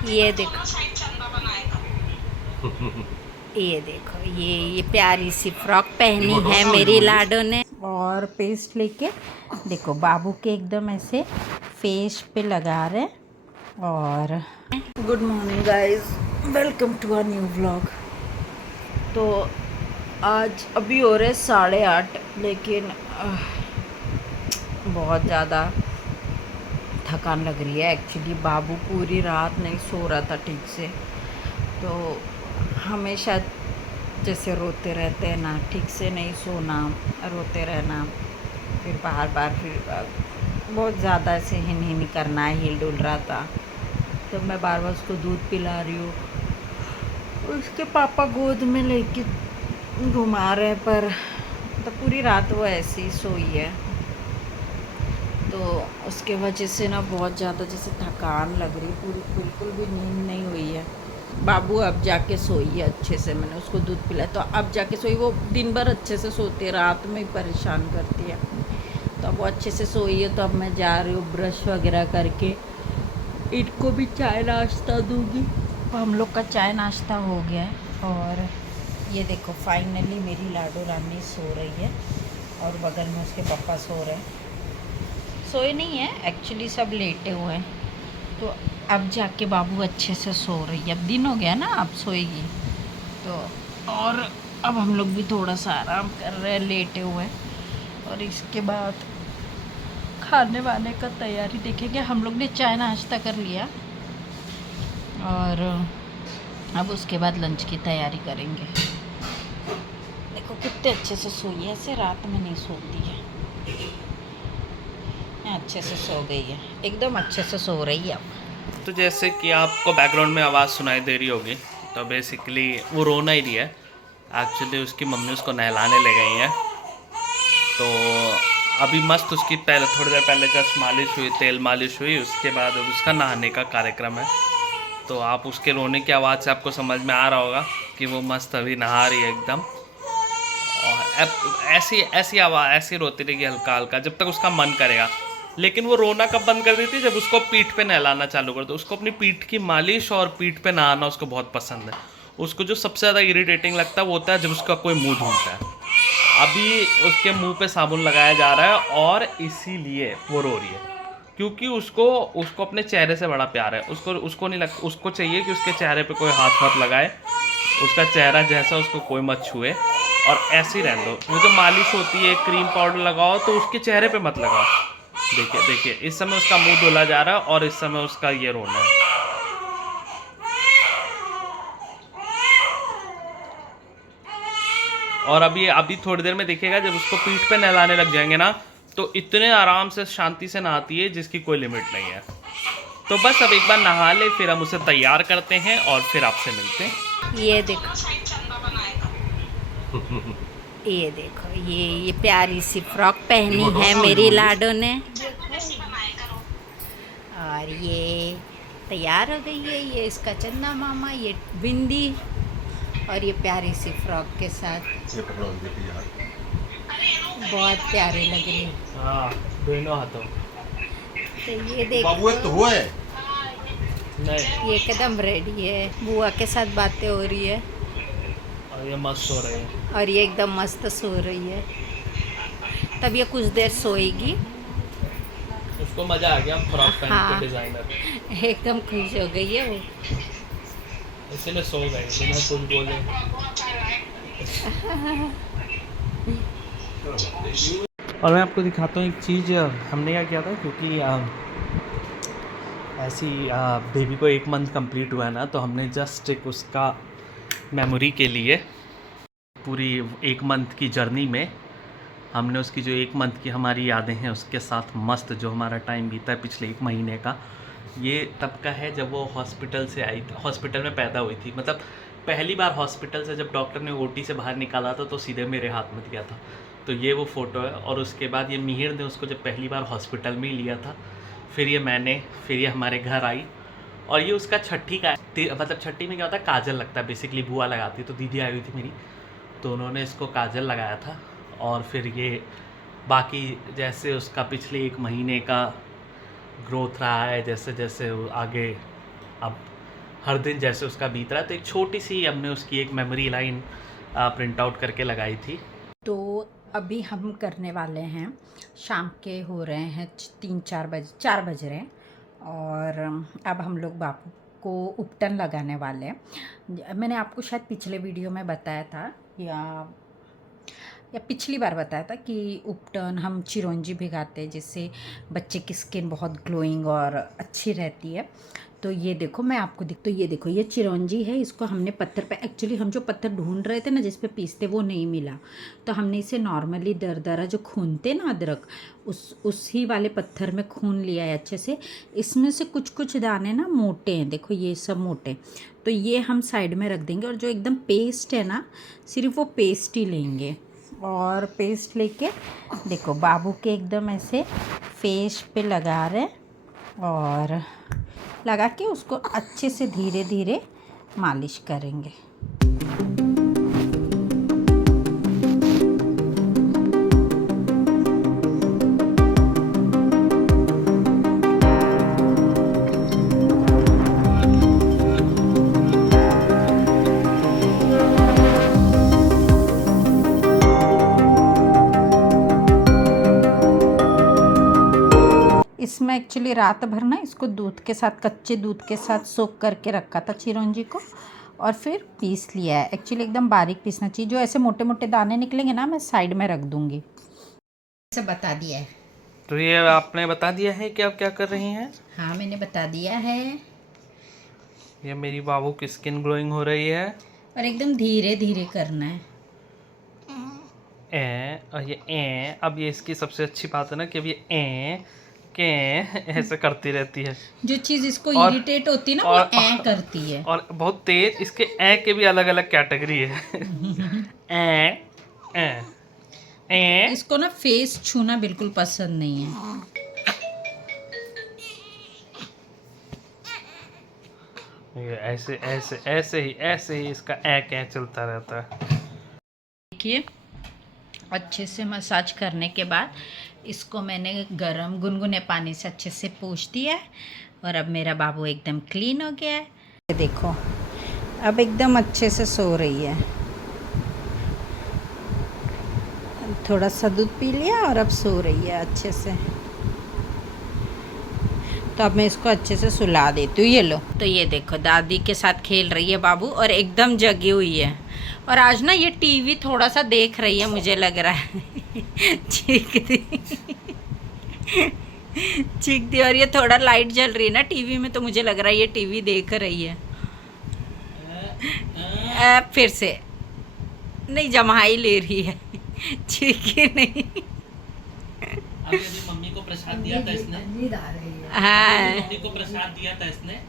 ये देखो, ये देखो, ये प्यारी सी फ्रॉक पहनी है मेरी लाडो ने। और पेस्ट लेके देखो बाबू के एकदम ऐसे फेस पे लगा रहे। और good morning guys, welcome to a new vlog. तो आज अभी हो रहे 8:30, लेकिन बहुत ज़्यादा थकान लग रही है। एक्चुअली बाबू पूरी रात नहीं सो रहा था ठीक से, तो हमेशा जैसे रोते रहते हैं ना, ठीक से नहीं सोना, रोते रहना, फिर बार बार फिर बहुत ज़्यादा ऐसे हिन हिन करना, हिल डुल रहा था। तो मैं बार बार उसको दूध पिला रही हूँ, उसके पापा गोद में लेके घुमा रहे, पर तो पूरी रात वो ऐसे ही सोई है। तो उसके वजह से ना बहुत ज़्यादा जैसे थकान लग रही, पूरी बिल्कुल भी नींद नहीं हुई है। बाबू अब जाके सोई है अच्छे से, मैंने उसको दूध पिलाया तो अब जाके सोई। वो दिन भर अच्छे से सोती है, रात में ही परेशान करती है। तो अब वो अच्छे से सोई है, तो अब मैं जा रही हूँ ब्रश वगैरह करके इनको भी चाय नाश्ता दूँगी। तो हम लोग का चाय नाश्ता हो गया है। और ये देखो फाइनली मेरी लाडो रानी सो रही है, और बगल में उसके पापा सो रहे हैं। सोए नहीं है एक्चुअली, सब लेटे हुए हैं। तो अब जाके बाबू अच्छे से सो रही है। अब दिन हो गया ना, अब सोएगी। तो और अब हम लोग भी थोड़ा सा आराम कर रहे हैं लेटे हुए। और इसके बाद खाने वाने का तैयारी देखेंगे। हम लोग ने चाय नाश्ता कर लिया, और अब उसके बाद लंच की तैयारी करेंगे। देखो कितने अच्छे से सोई है, ऐसे रात में नहीं सोती है, अच्छे से सो गई है, एकदम अच्छे से सो रही है अब। तो जैसे कि आपको बैकग्राउंड में आवाज़ सुनाई दे रही होगी, तो बेसिकली वो रोना ही रही है। एक्चुअली उसकी मम्मी उसको नहलाने ले गई हैं, तो अभी मस्त उसकी पहले थोड़ी देर पहले जस्ट मालिश हुई, तेल मालिश हुई, उसके बाद अब उसका नहाने का कार्यक्रम है। तो आप उसके रोने की आवाज़ से आपको समझ में आ रहा होगा कि वो मस्त अभी नहा रही है एकदम। और ऐसी ऐसी आवाज़ ऐसी रोती रहेगी हल्का हल्का जब तक उसका मन करेगा। लेकिन वो रोना कब बंद कर देती है, जब उसको पीठ पे नहलाना चालू कर दो। उसको अपनी पीठ की मालिश और पीठ पे नहाना उसको बहुत पसंद है। उसको जो सबसे ज़्यादा इरिटेटिंग लगता है वो होता है जब उसका कोई मुंह धुलता है। अभी उसके मुंह पे साबुन लगाया जा रहा है, और इसीलिए वो रो रही है, क्योंकि उसको उसको अपने चेहरे से बड़ा प्यार है। उसको उसको नहीं लगता, उसको चाहिए कि उसके चेहरे पे कोई हाथ मत लगाए, उसका चेहरा जैसा उसको कोई मत छुए, और ऐसे ही रहने दो। वो जो मालिश होती है, क्रीम पाउडर लगाओ तो उसके चेहरे पे मत लगाओ। देखिए देखिए, इस समय उसका मुंह धुला जा रहा है, और इस समय उसका ये रोना है। और अभी अभी थोड़ी देर में देखिएगा, जब उसको पीठ पे नहलाने लग जाएंगे ना, तो इतने आराम से शांति से नहाती है जिसकी कोई लिमिट नहीं है। तो बस अब एक बार नहा ले, फिर हम उसे तैयार करते हैं और फिर आपसे मिलते हैं। ये देखो, ये देखो, ये प्यारी सी फ्रॉक पहनी है मेरी लाडो ने। और ये तैयार हो गई है, ये इसका चन्ना मामा, ये बिंदी, और ये प्यारी सी फ्रॉक के साथ बहुत प्यारी लग रही है। हाँ, दोनों हाथों। तो ये देखो, तो हुआ है। नहीं, ये एकदम रेडी है, बुआ के साथ बातें हो रही है, और ये मस्त हो रहे हैं। और ये एकदम मस्त सो रही है। तब ये कुछ देर सोएगी। उसको मजा आ गया फ्रॉक पहन के, हाँ, डिजाइनर, एकदम खुश हो गई है वो। इसीलिए सो गए बिना कुछ बोले। और मैं आपको दिखाता हूँ एक चीज़ हमने क्या किया था, क्योंकि ऐसी बेबी को 1 मंथ कंप्लीट हुआ है ना, तो हमने जस्ट एक उसका मेमोरी के लिए पूरी 1 मंथ की जर्नी में हमने उसकी जो 1 मंथ की हमारी यादें हैं उसके साथ मस्त जो हमारा टाइम बीता है पिछले 1 महीने का, ये तब का है जब वो हॉस्पिटल से आई थी, हॉस्पिटल में पैदा हुई थी। मतलब पहली बार हॉस्पिटल से जब डॉक्टर ने ओटी से बाहर निकाला था तो सीधे मेरे हाथ में दिया था। तो ये वो फ़ोटो है। और उसके बाद ये मिहिर ने उसको जब पहली बार हॉस्पिटल में ही लिया था, फिर ये मैंने, फिर ये हमारे घर आई। और ये उसका छठी का मतलब छठी में क्या होता है, काजल लगता है बेसिकली, बुआ लगाती है। तो दीदी आई हुई थी मेरी, तो उन्होंने इसको काजल लगाया था। और फिर ये बाकी जैसे उसका पिछले 1 महीने का ग्रोथ रहा है, जैसे जैसे वो आगे अब हर दिन जैसे उसका बीत रहा है। तो एक छोटी सी हमने उसकी एक मेमोरी लाइन प्रिंट आउट करके लगाई थी। तो अभी हम करने वाले हैं, शाम के हो रहे हैं 4 बज रहे हैं और अब हम लोग बापू को उपटन लगाने वाले हैं। मैंने आपको शायद पिछले वीडियो में बताया था या पिछली बार बताया था कि उपटन हम चिरौंजी भिगाते हैं जिससे बच्चे की स्किन बहुत ग्लोइंग और अच्छी रहती है। तो ये देखो मैं आपको तो ये देखो ये चिरौंजी है, इसको हमने पत्थर पे, एक्चुअली हम जो पत्थर ढूंढ रहे थे ना जिस पे पीसते वो नहीं मिला, तो हमने इसे नॉर्मली दरदरा जो खूनते ना अदरक, उसी वाले पत्थर में खून लिया है अच्छे से। इसमें से कुछ कुछ दाने ना मोटे हैं, देखो ये सब मोटे, तो ये हम साइड में रख देंगे और जो एकदम पेस्ट है ना सिर्फ वो पेस्ट ही लेंगे। और पेस्ट लेके देखो बाबू के एकदम ऐसे फेस पे लगा रहे और लगा के उसको अच्छे से धीरे धीरे मालिश करेंगे। इसमें एक्चुअली रात भर ना इसको दूध के साथ, कच्चे दूध के साथ सोक करके रखा था चिरौंजी को और फिर पीस लिया है। एक्चुअली एकदम बारीक पीसना चाहिए, जो ऐसे मोटे मोटे दाने निकलेंगे ना मैं साइड में रख दूंगी। ऐसे बता दिया है। तो ये आपने बता दिया है कि आप क्या कर रही हैं? हाँ मैंने बता दिया है। ये मेरी बाबू की स्किन ग्लोइंग हो रही है और एकदम धीरे धीरे करना है। और ये अब ये इसकी सबसे अच्छी बात है ना कि अब ये के ऐसे करती रहती है। जो चीज़ इसको और, इरिटेट होती है ना वो करती है। और बहुत तेज, इसके के भी अलग अलग कैटेगरी है। इसको ना फेस छूना बिल्कुल पसंद नहीं है। ये ऐसे ही इसका चलता रहता है। देखिए अच्छे से मसाज करने के बाद इसको मैंने गरम गुनगुने पानी से अच्छे से पोंछ दिया है और अब मेरा बाबू एकदम क्लीन हो गया है। देखो अब एकदम अच्छे से सो रही है, थोड़ा सा दूध पी लिया और अब सो रही है अच्छे से। तो अब मैं इसको अच्छे से सुला देती हूँ। ये लो, तो ये देखो दादी के साथ खेल रही है बाबू और एकदम जगी हुई है। और आज ना ये टीवी थोड़ा सा देख रही है, मुझे लग रहा है चीख दी और ये थोड़ा लाइट जल रही है ना टीवी में, तो मुझे लग रहा है ये टीवी देख रही है। फिर से नहीं, जमाई ले रही है चीखी नहीं। अभी मम्मी को प्रसाद दिया था इसने। हाँ मम्मी को प्रसाद दिया था इसने।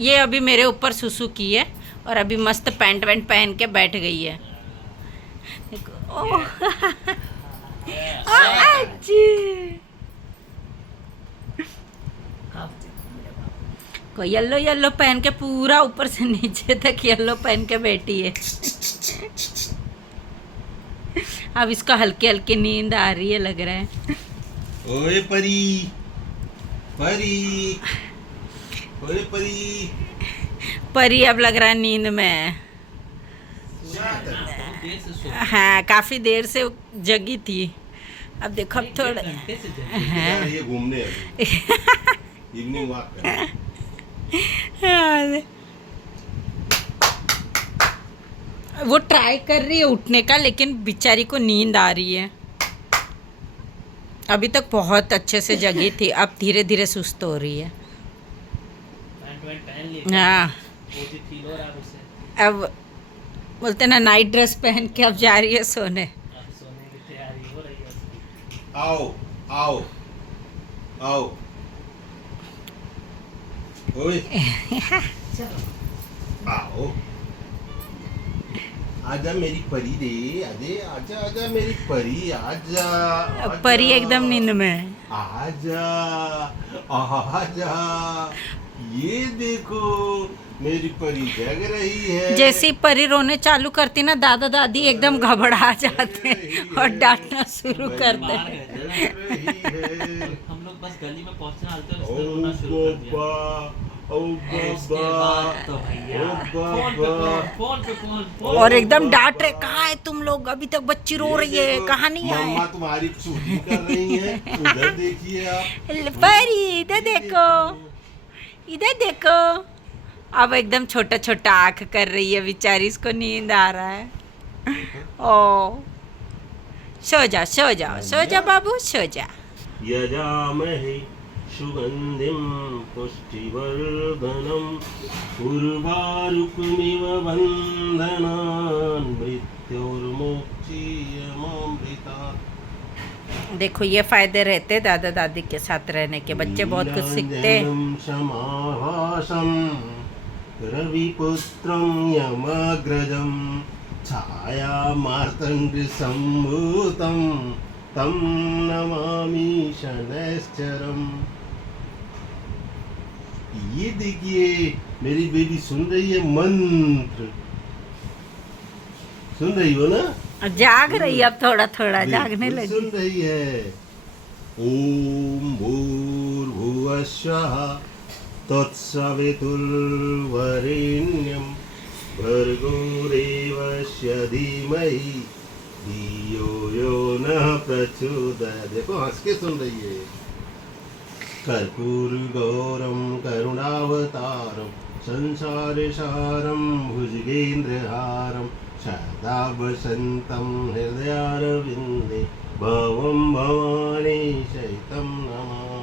ये अभी मेरे ऊपर सुसु की है और अभी मस्त पैंट वैंट पहन के बैठ गई है। को येलो येलो पहन के पूरा ऊपर से नीचे तक येलो पहन के बैठी है। अब इसको हल्की हल्की नींद आ रही है लग रहा है। ओए परी परी, ओए परी परी अब लग रहा है नींद में है। हाँ काफ़ी देर से जगी थी, अब देखो अब थोड़ा हाँ। ये घूमने इवनिंग वॉक करने। वो ट्राई कर रही है उठने का, लेकिन बेचारी को नींद आ रही है। अभी तक बहुत अच्छे से जगी थी, अब धीरे धीरे सुस्त हो रही है। हाँ अब बोलते ना नाइट ड्रेस पहन के अब जा रही है सोने। आओ आओ आओ ओए आओ, आजा मेरी परी रे, अरे आजा आजा मेरी परी, आजा, आजा परी एकदम नींद में है। आजा आजा, ये देखो मेरी परी जग रही है। जैसे ही परी रोने चालू करती ना दादा दादी एकदम घबरा जाते हैं और डांटना शुरू करते हैं। हम लोग बस गली में पहुंचने आते हैं, उसने रोना शुरू कर दिया। ओ इसके बाबा बाद तो भैया ओ बाबा फोन और एकदम डांट रहे, कहाँ है तुम लोग, अभी तक बच्ची रो ये रही है, देखो, कहाँ नहीं मम्मा आए। तुम्हारी शूटिंग कर रही है, उधर देखिए आप। परी इधर ये देखो, इधर देखो। अब एकदम छोटा छोटा आंख कर रही है बेचारी, इसको नींद आ रहा है। ओ सो जा सो जा सो जा बाबू सो जा। यजामहे सुगन्धिं पुष्टिवर्धनम् उर्वारुकमिव बन्धनान् मृत्योर्मुक्षीयमामृतात्। देखो ये फायदे रहते दादा दादी के साथ रहने के, बच्चे बहुत कुछ सीखते हैं। नीलाञ्जनं समाभासं रविपुत्रं यमग्रजं छायामार्तण्डसम्भूतं तं नमामि शनैश्चरम्। ये देखिए मेरी बेबी सुन रही है मंत्र, सुन रही हो ना? जाग रही है अब, थोड़ा थोड़ा जागने बिल्कुल लगी। सुन रही है। ओम भूर्भुवः स्वः तत्सवितुर्वरेण्यं भर्गो देवस्य धीमहि धियो यो नः प्रचोदयात्। देखो हंस के सुन रही है। कर्पूरगौरं करुणावतारं संसारसारं भुजगेन्द्रहारं सदा वसन्तं हृदयारविन्दे भवं भवानी सहितं नमामि।